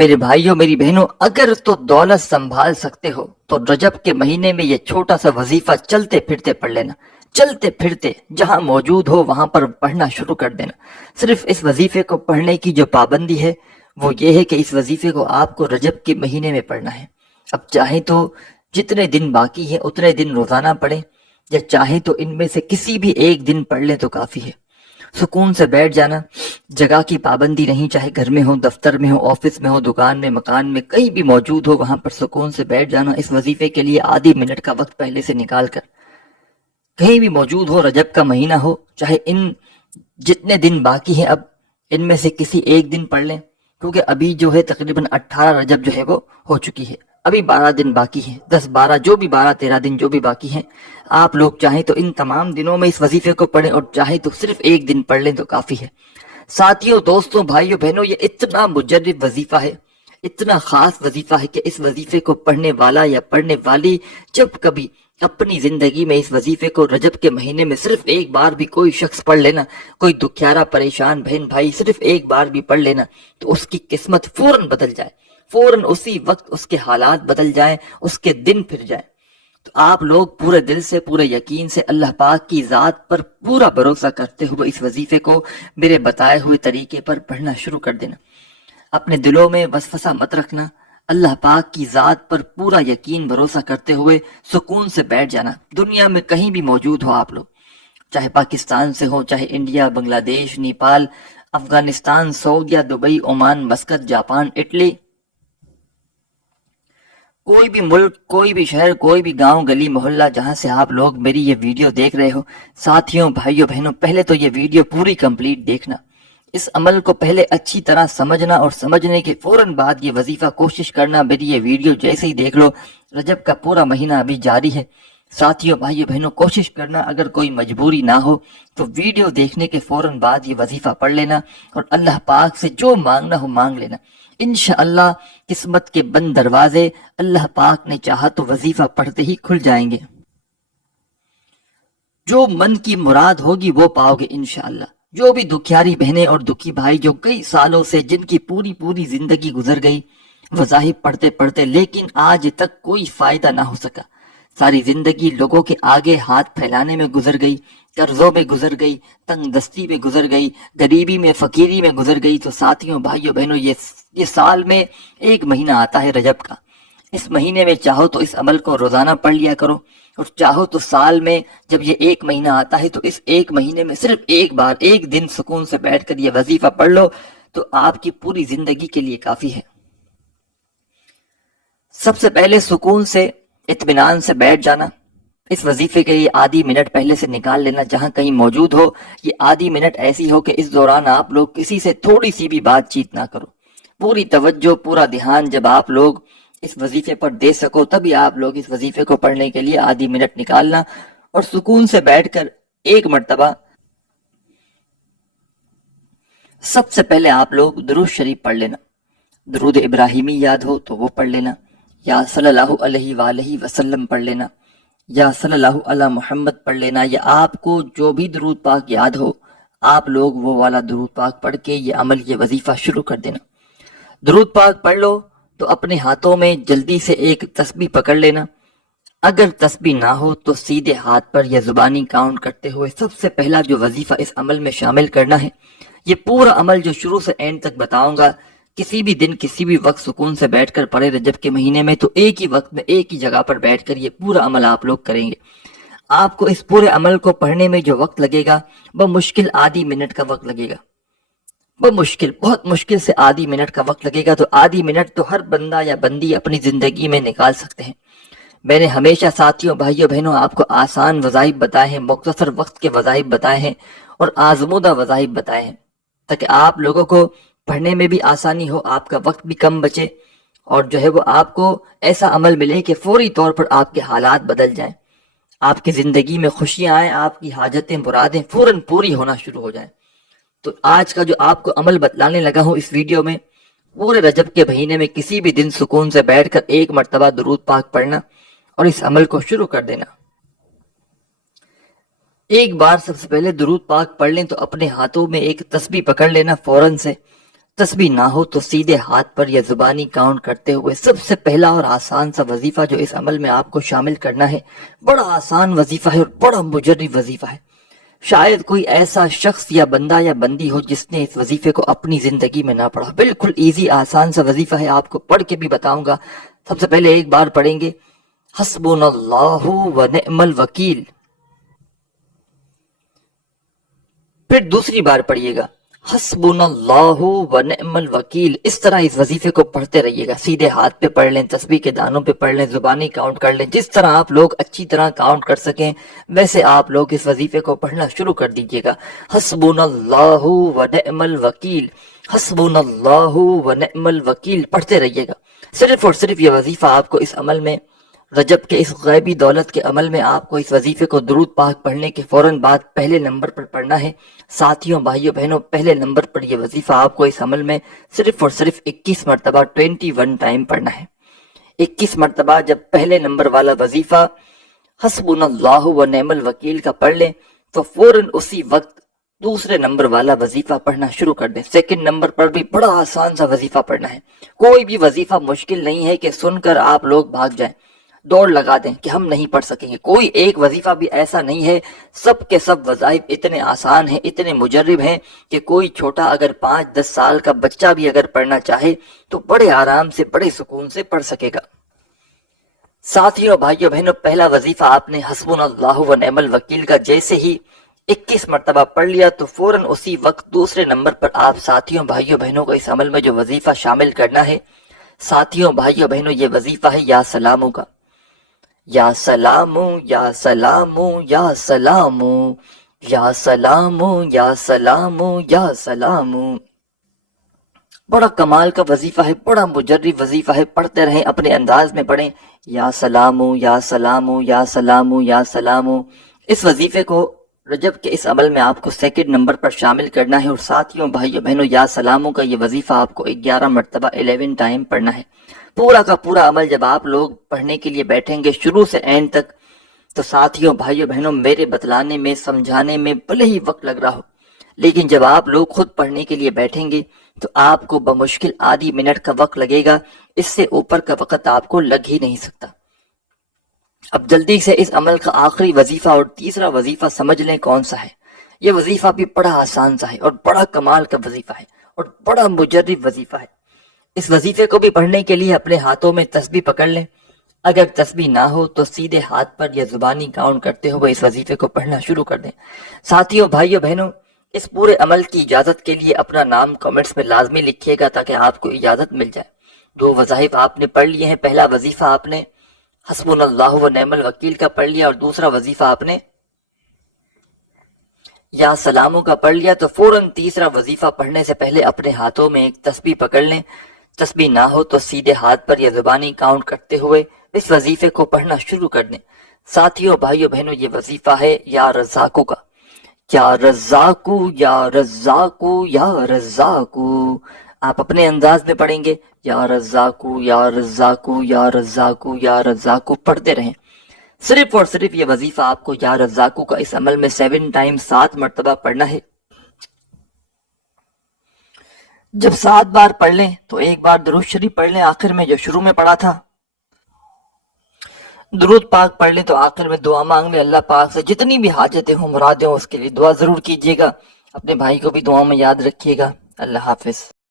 میرے بھائیوں میری بہنوں، اگر تو دولت سنبھال سکتے ہو تو رجب کے مہینے میں یہ چھوٹا سا وظیفہ چلتے پھرتے پڑھ لینا. چلتے پھرتے جہاں موجود ہو وہاں پر پڑھنا شروع کر دینا. صرف اس وظیفے کو پڑھنے کی جو پابندی ہے وہ یہ ہے کہ اس وظیفے کو آپ کو رجب کے مہینے میں پڑھنا ہے. اب چاہیں تو جتنے دن باقی ہیں اتنے دن روزانہ پڑھیں، یا چاہیں تو ان میں سے کسی بھی ایک دن پڑھ لیں تو کافی ہے. سکون سے بیٹھ جانا، جگہ کی پابندی نہیں، چاہے گھر میں ہو، دفتر میں ہو، آفس میں ہو، دکان میں، مکان میں، کہیں بھی موجود ہو وہاں پر سکون سے بیٹھ جانا. اس وظیفے کے لیے آدھی منٹ کا وقت پہلے سے نکال کر کہیں بھی موجود ہو، رجب کا مہینہ ہو، چاہے ان جتنے دن باقی ہیں اب ان میں سے کسی ایک دن پڑھ لیں، کیونکہ ابھی جو ہے تقریباً 18 رجب جو ہے وہ ہو چکی ہے. ابھی 12 دن باقی ہیں، 10 12 جو بھی 12 13 دن جو بھی باقی ہیں. آپ لوگ چاہیں تو ان تمام دنوں میں اس وظیفے کو پڑھیں، اور چاہیں تو صرف ایک دن پڑھ لیں تو کافی ہے. ساتھیوں، دوستوں، بھائیوں، بہنوں، یہ اتنا مجرب وظیفہ ہے، اتنا خاص وظیفہ ہے کہ اس وظیفے کو پڑھنے والا یا پڑھنے والی جب کبھی اپنی زندگی میں اس وظیفے کو رجب کے مہینے میں صرف ایک بار بھی کوئی شخص پڑھ لینا، کوئی دکھیارا پریشان بہن بھائی صرف ایک بار بھی پڑھ لینا، تو اس کی قسمت فوراً بدل جائے، فوراً اسی وقت اس کے حالات بدل جائیں، اس کے دن پھر جائیں. تو آپ لوگ پورے دل سے، پورے یقین سے، اللہ پاک کی ذات پر پورا بھروسہ کرتے ہوئے اس وظیفے کو میرے بتائے ہوئے طریقے پر پڑھنا شروع کر دینا. اپنے دلوں میں وسوسہ مت رکھنا، اللہ پاک کی ذات پر پورا یقین بھروسہ کرتے ہوئے سکون سے بیٹھ جانا. دنیا میں کہیں بھی موجود ہو آپ لوگ، چاہے پاکستان سے ہو، چاہے انڈیا، بنگلہ دیش، نیپال، افغانستان، سعودیہ، Dubai, Oman, Muscat, Japan, Italy, کوئی بھی ملک، کوئی بھی شہر، کوئی بھی گاؤں، گلی، محلہ جہاں سے آپ لوگ میری یہ ویڈیو دیکھ رہے ہو، ساتھیوں، بھائیوں، بہنوں، پہلے تو یہ ویڈیو پوری کمپلیٹ دیکھنا. اس عمل کو پہلے اچھی طرح سمجھنا، اور سمجھنے کے فوراً بعد یہ وظیفہ کوشش کرنا. میری یہ ویڈیو جیسے ہی دیکھ لو، رجب کا پورا مہینہ ابھی جاری ہے. ساتھیوں، بھائیوں، بہنوں، کوشش کرنا اگر کوئی مجبوری نہ ہو تو ویڈیو دیکھنے کے فوراً بعد یہ وظیفہ پڑھ لینا، اور اللہ پاک سے جو مانگنا ہو مانگ لینا. انشاءاللہ قسمت کے بند دروازے اللہ پاک نے چاہا تو وظیفہ پڑھتے ہی کھل جائیں گے. جو من کی مراد ہوگی وہ پاؤ گے انشاءاللہ. جو بھی دکھیاری بہنیں اور دکھی بھائی جو کئی سالوں سے، جن کی پوری پوری زندگی گزر گئی وظائف پڑھتے پڑھتے، لیکن آج تک کوئی فائدہ نہ ہو سکا، ساری زندگی لوگوں کے آگے ہاتھ پھیلانے میں گزر گئی، قرضوں میں گزر گئی، تنگ دستی میں گزر گئی، غریبی میں، فقیری میں گزر گئی، تو ساتھیوں، بھائیوں، بہنوں، یہ سال میں ایک مہینہ آتا ہے رجب کا. اس مہینے میں چاہو تو اس عمل کو روزانہ پڑھ لیا کرو، اور چاہو تو سال میں جب یہ ایک مہینہ آتا ہے تو اس ایک مہینے میں صرف ایک بار، ایک دن سکون سے بیٹھ کر یہ وظیفہ پڑھ لو تو آپ کی پوری زندگی کے لیے کافی ہے. سب سے پہلے سکون سے، اطمینان سے بیٹھ جانا. اس وظیفے کے لیے آدھی منٹ پہلے سے نکال لینا، جہاں کہیں موجود ہو یہ آدھی منٹ ایسی ہو کہ اس دوران آپ لوگ کسی سے تھوڑی سی بھی بات چیت نہ کرو. پوری توجہ، پورا دھیان جب آپ لوگ اس وظیفے پر دے سکو تبھی آپ لوگ اس وظیفے کو پڑھنے کے لیے آدھی منٹ نکالنا، اور سکون سے بیٹھ کر ایک مرتبہ سب سے پہلے آپ لوگ درود شریف پڑھ لینا. درود ابراہیمی یاد ہو تو وہ پڑھ لینا، یا صلی اللہ علیہ وآلہ وسلم پڑھ لینا، یا صلی اللہ علی محمد پڑھ لینا، یا آپ کو جو بھی درود پاک یاد ہو آپ لوگ وہ والا درود پاک پڑھ کے یہ عمل، یہ وظیفہ شروع کر دینا. درود پاک پڑھ لو تو اپنے ہاتھوں میں جلدی سے ایک تسبیح پکڑ لینا. اگر تسبیح نہ ہو تو سیدھے ہاتھ پر یا زبانی کاؤنٹ کرتے ہوئے سب سے پہلا جو وظیفہ اس عمل میں شامل کرنا ہے، یہ پورا عمل جو شروع سے اینڈ تک بتاؤں گا، کسی بھی دن کسی بھی وقت سکون سے بیٹھ کر پڑھے رجب کے مہینے میں، تو ایک ہی وقت میں ایک ہی جگہ پر بیٹھ کر یہ پورا عمل آپ لوگ کریں گے. آپ کو اس پورے عمل کو پڑھنے میں جو وقت لگے گا بمشکل آدھی منٹ کا وقت لگے گا، بمشکل، بہت مشکل سے آدھی منٹ کا وقت لگے گا. تو آدھی منٹ تو ہر بندہ یا بندی اپنی زندگی میں نکال سکتے ہیں. میں نے ہمیشہ ساتھیوں، بھائیوں، بہنوں آپ کو آسان وظائف بتائے ہیں، مختصر وقت کے وظائف بتائے ہیں، اور آزمودہ وظائف بتائے ہیں، تاکہ آپ لوگوں کو پڑھنے میں بھی آسانی ہو، آپ کا وقت بھی کم بچے، اور جو ہے وہ آپ کو ایسا عمل ملے کہ فوری طور پر آپ کے حالات بدل جائیں، آپ کی زندگی میں خوشیاں آئیں، آپ کی حاجتیں، مرادیں فوراً پوری ہونا شروع ہو جائیں. تو آج کا جو آپ کو عمل بتلانے لگا ہوں اس ویڈیو میں، پورے رجب کے مہینے میں کسی بھی دن سکون سے بیٹھ کر ایک مرتبہ درود پاک پڑھنا اور اس عمل کو شروع کر دینا. ایک بار سب سے پہلے درود پاک پڑھ لیں تو اپنے ہاتھوں میں ایک تسبیح پکڑ لینا فوراً سے. تسبیح نہ ہو تو سیدھے ہاتھ پر یا زبانی کاؤنٹ کرتے ہوئے سب سے پہلا اور آسان سا وظیفہ جو اس عمل میں آپ کو شامل کرنا ہے، بڑا آسان وظیفہ ہے اور بڑا مجرب وظیفہ ہے۔ شاید کوئی ایسا شخص یا بندہ یا بندی ہو جس نے اس وظیفے کو اپنی زندگی میں نہ پڑھا۔ بالکل ایزی آسان سا وظیفہ ہے، آپ کو پڑھ کے بھی بتاؤں گا۔ سب سے پہلے ایک بار پڑھیں گے حسبنا اللہ و نعم الوکیل، پھر دوسری بار پڑھیے گا حسبنا اللہ و نعم الوکیل۔ اس طرح اس وظیفے کو پڑھتے رہیے گا، سیدھے ہاتھ پہ پڑھ لیں، تسبیح کے دانوں پہ پڑھ لیں، زبانی کاؤنٹ کر لیں، جس طرح آپ لوگ اچھی طرح کاؤنٹ کر سکیں ویسے آپ لوگ اس وظیفے کو پڑھنا شروع کر دیجیے گا۔ حسبنا اللہ و نعم الوکیل، حسبنا اللہ و نعم الوکیل پڑھتے رہیے گا۔ صرف اور صرف یہ وظیفہ آپ کو اس عمل میں، رجب کے اس غیبی دولت کے عمل میں آپ کو اس وظیفے کو درود پاک پڑھنے کے فوراً بعد پہلے نمبر پر پڑھنا ہے۔ ساتھیوں بھائیوں بہنوں، پہلے نمبر پر یہ وظیفہ آپ کو اس عمل میں صرف اور صرف 21 مرتبہ 21 ٹائم پڑھنا ہے۔ 21 مرتبہ جب پہلے نمبر والا وظیفہ حسبنا اللہ و نعم الوکیل کا پڑھ لیں تو فوراً اسی وقت دوسرے نمبر والا وظیفہ پڑھنا شروع کر دیں۔ سیکنڈ نمبر پر بھی بڑا آسان سا وظیفہ پڑھنا ہے، کوئی بھی وظیفہ مشکل نہیں ہے کہ سن کر آپ لوگ بھاگ جائیں، دوڑ لگا دیں کہ ہم نہیں پڑھ سکیں گے۔ کوئی ایک وظیفہ بھی ایسا نہیں ہے، سب کے سب وظائف اتنے آسان ہیں، اتنے مجرب ہیں کہ کوئی چھوٹا اگر 5-10 سال کا بچہ بھی اگر پڑھنا چاہے تو بڑے آرام سے، بڑے سکون سے پڑھ سکے گا۔ ساتھیوں بھائیوں بہنوں، پہلا وظیفہ آپ نے حسبنا اللہ و نعم الوکیل کا جیسے ہی 21 مرتبہ پڑھ لیا تو فوراً اسی وقت دوسرے نمبر پر آپ ساتھیوں بھائیوں بہنوں کو اس عمل میں جو وظیفہ شامل کرنا ہے، ساتھیوں بھائیوں بہنوں، یہ وظیفہ ہے یا سلاموں کا۔ یا سلامو یا سلامو یا سلامو یا سلامو یا سلامو یا سلامو۔ بڑا کمال کا وظیفہ ہے، بڑا مجرب وظیفہ ہے، پڑھتے رہیں، اپنے انداز میں پڑھیں۔ یا سلامو یا سلامو یا سلامو یا سلامو۔ اس وظیفے کو رجب کے اس عمل میں آپ کو سیکنڈ نمبر پر شامل کرنا ہے، اور ساتھیوں بھائیوں بہنوں، یا سلاموں کا یہ وظیفہ آپ کو 11 مرتبہ 11 ٹائم پڑھنا ہے۔ پورا کا پورا عمل جب آپ لوگ پڑھنے کے لیے بیٹھیں گے شروع سے اینڈ تک، تو ساتھیوں بھائیوں بہنوں، میرے بتلانے میں، سمجھانے میں بھلے ہی وقت لگ رہا ہو، لیکن جب آپ لوگ خود پڑھنے کے لیے بیٹھیں گے تو آپ کو بمشکل آدھی منٹ کا وقت لگے گا، اس سے اوپر کا وقت آپ کو لگ ہی نہیں سکتا۔ اب جلدی سے اس عمل کا آخری وظیفہ اور تیسرا وظیفہ سمجھ لیں کون سا ہے۔ یہ وظیفہ بھی بڑا آسان سا ہے اور بڑا کمال کا وظیفہ ہے اور بڑا مجرب وظیفہ ہے۔ اس وظیفے کو بھی پڑھنے کے لیے اپنے ہاتھوں میں تسبیح پکڑ لیں، اگر تسبیح نہ ہو تو سیدھے ہاتھ پر یا زبانی کاؤنٹ کرتے ہوئے اس وظیفے کو پڑھنا شروع کر دیں۔ ساتھیوں بھائیوں بہنوں، اس پورے عمل کی اجازت کے لیے اپنا نام کمنٹس میں لازمی لکھیے گا تاکہ آپ کو اجازت مل جائے۔ 2 وظائف آپ نے پڑھ لیے ہیں، پہلا وظیفہ آپ نے حسبنا اللہ و نعم الوکیل کا پڑھ لیا اور دوسرا وظیفہ آپ نے یا سلاموں کا پڑھ لیا، تو فوراً تیسرا وظیفہ پڑھنے سے پہلے اپنے ہاتھوں میں ایک تسبیح پکڑ لیں۔ تسبیح نہ ہو تو سیدھے ہاتھ پر یا زبانی کاؤنٹ کرتے ہوئے اس وظیفے کو پڑھنا شروع کر دیں۔ ساتھیوں بھائیوں بہنوں، یہ وظیفہ ہے یا رزاقو کا۔ یا رزاقو یا رزاقو یا رزاقو۔ آپ اپنے انداز میں پڑھیں گے، یا رزاقو یا رزاقو یا رزاقو یا رزاقو پڑھتے رہیں۔ صرف اور صرف یہ وظیفہ آپ کو یا رزاقو کا اس عمل میں 7 ٹائم 7 مرتبہ پڑھنا ہے۔ جب 7 بار پڑھ لیں تو ایک بار درود شریف پڑھ لیں آخر میں، جو شروع میں پڑھا تھا۔ درود پاک پڑھ لیں تو آخر میں دعا مانگ لیں اللہ پاک سے، جتنی بھی حاجتیں ہوں، مرادیں ہوں، اس کے لیے دعا ضرور کیجیے گا۔ اپنے بھائی کو بھی دعاؤں میں یاد رکھیے گا۔ اللہ حافظ۔